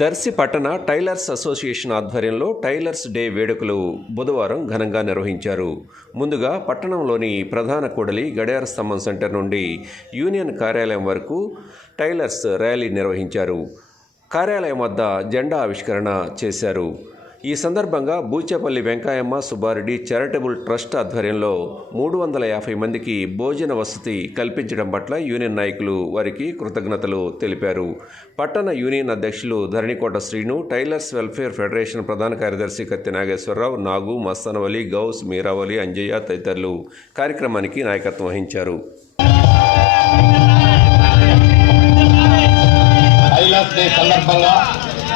దర్శి పట్టణ tailors association ఆధ్వర్యంలో tailors day వేడుకలు బుధవారం ఘనంగా నిర్వహించారు. ముందుగా పట్టణంలోని ప్రధాన కూడలి గడియార స్తంభం సెంటర్ నుండి యూనియన్ కార్యాలయం వరకు టైలర్స్ ర్యాలీ నిర్వహించారు. కార్యాలయం వద్ద జెండా ఆవిష్కరణ చేశారు. ఈ సందర్భంగా బూచేపల్లి వెంకయ్యమ్మ సుబ్బారెడ్డి చారిటబుల్ ట్రస్ట్ ఆధ్వర్యంలో 350 మందికి భోజన వసతి కల్పించడం పట్ల యూనియన్ నాయకులు వారికి కృతజ్ఞతలు తెలిపారు. పట్టణ యూనియన్ అధ్యక్షులు Dharanikota Srinu, tailors welfare federation ప్రధాన కార్యదర్శి కత్తి నాగేశ్వరరావు, నాగు, మస్తానవలి, గౌస్, మీరావలి, అంజయ్య తదితరులు కార్యక్రమానికి నాయకత్వం వహించారు.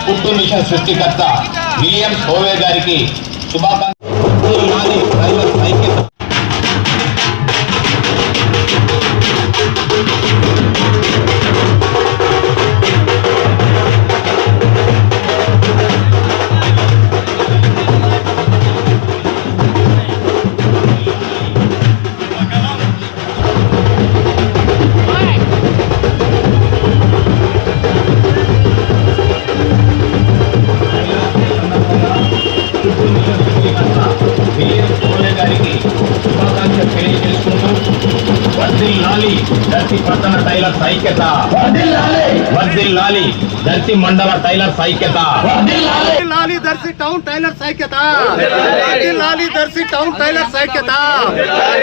కుట్టు మిషన్ సృష్టికర్త విలియం హోవే గారికి శుభాకాంక్షలు. వర్ధిల్లాలి దర్శి పట్టణ టైలర్స్ ఐక్యత, వర్ధిల్లాలి దర్శి మండల టైలర్స్ ఐక్యత, వర్ధిల్లాలి దర్శి టౌన్ టైలర్స్ ఐక్యత, వర్ధిల్లాలి దర్శి టౌన్ టైలర్స్ ఐక్యత,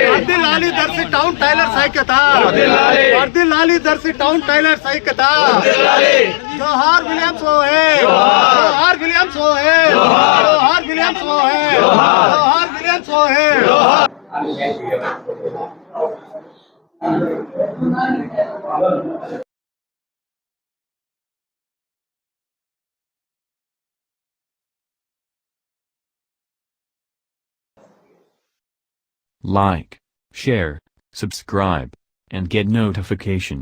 వర్ధిల్లాలి దర్శి టౌన్ టైలర్స్ ఐక్యత, వర్ధిల్లాలి దర్శి టౌన్ టైలర్స్ ఐక్యత. జోహార్ Williams హోయే, Johar Williams హోయే, Johar Williams హోయే, Johar Williams హోయే. Like, share, subscribe, and get notification.